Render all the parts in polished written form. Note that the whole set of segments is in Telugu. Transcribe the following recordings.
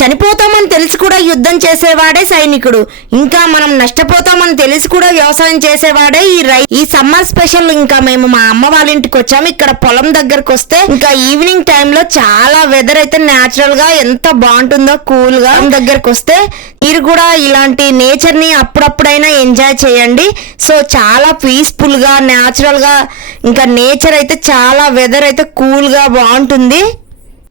చనిపోతామని తెలిసి కూడా యుద్ధం చేసేవాడే సైనికుడు. ఇంకా మనం నష్టపోతామని తెలిసి కూడా వ్యవసాయం చేసేవాడే ఈ సమ్మర్ స్పెషల్. ఇంకా మేము మా అమ్మ వాళ్ళ ఇంటికి వచ్చాము. ఇక్కడ పొలం దగ్గరకు వస్తే ఇంకా ఈవినింగ్ టైంలో చాలా వెదర్ అయితే న్యాచురల్ గా ఎంత బాగుంటుందో, కూల్ గా. దగ్గరకు వస్తే మీరు కూడా ఇలాంటి నేచర్ ని అప్పుడప్పుడైనా ఎంజాయ్ చేయండి. సో చాలా పీస్ఫుల్ గా, న్యాచురల్ గా, ఇంకా నేచర్ అయితే చాలా వెదర్ అయితే కూల్ గా బాగుంటుంది.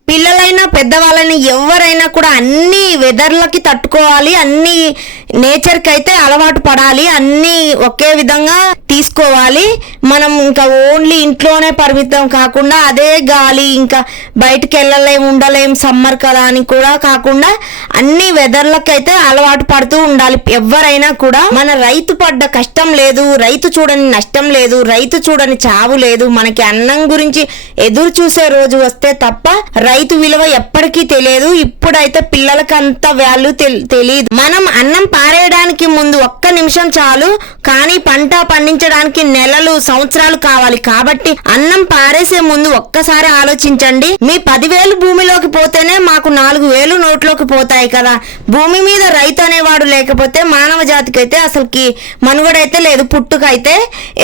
పిల్లలైనా పెద్దవాళ్ళని ఎవరైనా కూడా అన్ని వెదర్లకి తట్టుకోవాలి, అన్ని నేచర్కి అయితే అలవాటు పడాలి, అన్ని ఒకే విధంగా తీసుకోవాలి. మనం ఇంకా ఓన్లీ ఇంట్లోనే పరిమితం కాకుండా అదే గాలి, ఇంకా బయటకు వెళ్ళలేం, ఉండలేం సమ్మర్ కదా అని కూడా కాకుండా అన్ని వెదర్లకి అయితే అలవాటు పడుతూ ఉండాలి. ఎవరైనా కూడా మన రైతు పడ్డ కష్టం లేదు, రైతు చూడని నష్టం లేదు, రైతు చూడని చావు లేదు. మనకి అన్నం గురించి ఎదురు చూసే రోజు వస్తే తప్ప రైతు విలువ ఎప్పటికీ తెలియదు. ఇప్పుడైతే పిల్లలకి అంత వాల్యూ తెలియదు. మనం అన్నం పారేయడానికి ముందు ఒక్క నిమిషం చాలు, కానీ పంట పండించడానికి నెలలు, సంవత్సరాలు కావాలి. కాబట్టి అన్నం పారేసే ముందు ఒక్కసారి ఆలోచించండి. మీ 10,000 భూమిలోకి పోతేనే మాకు 4,000 నోట్లోకి పోతాయి కదా. భూమి మీద రైతు అనేవాడు లేకపోతే మానవ జాతికి అయితే అసలుకి మనుగడైతే లేదు, పుట్టుకైతే.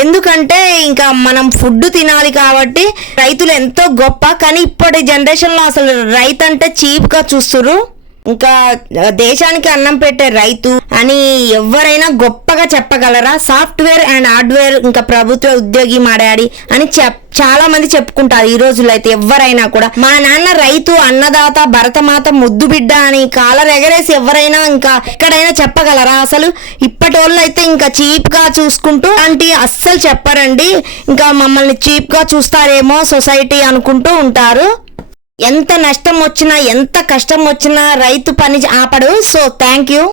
ఎందుకంటే ఇంకా మనం ఫుడ్ తినాలి కాబట్టి రైతులు ఎంతో గొప్ప. కానీ ఇప్పటి జనరేషన్ లో అసలు రైతు అంటే చీప్ గా చూస్తున్నారు. ఇంకా దేశానికి అన్నం పెట్టే రైతు అని ఎవరైనా గొప్పగా చెప్పగలరా? సాఫ్ట్వేర్ అండ్ హార్డ్వేర్ ఇంకా ప్రభుత్వ ఉద్యోగి మా డాడీ అని చాలా మంది చెప్పుకుంటారు ఈ రోజుల్లో అయితే. ఎవరైనా కూడా మా నాన్న రైతు, అన్నదాత, భరతమాత, ముద్దు బిడ్డ అని కాలర్ ఎగరేసి ఎవరైనా ఇంకా ఎక్కడైనా చెప్పగలరా? అసలు ఇప్పటి వాళ్ళు అయితే ఇంకా చీప్ గా చూసుకుంటూ అంటే అస్సలు చెప్పరండి. ఇంకా మమ్మల్ని చీప్ గా చూస్తారేమో సొసైటీ అనుకుంటూ ఉంటారు. ఎంత నష్టం వచ్చినా, ఎంత కష్టం వచ్చినా రైతు పని ఆపడు. So thank you.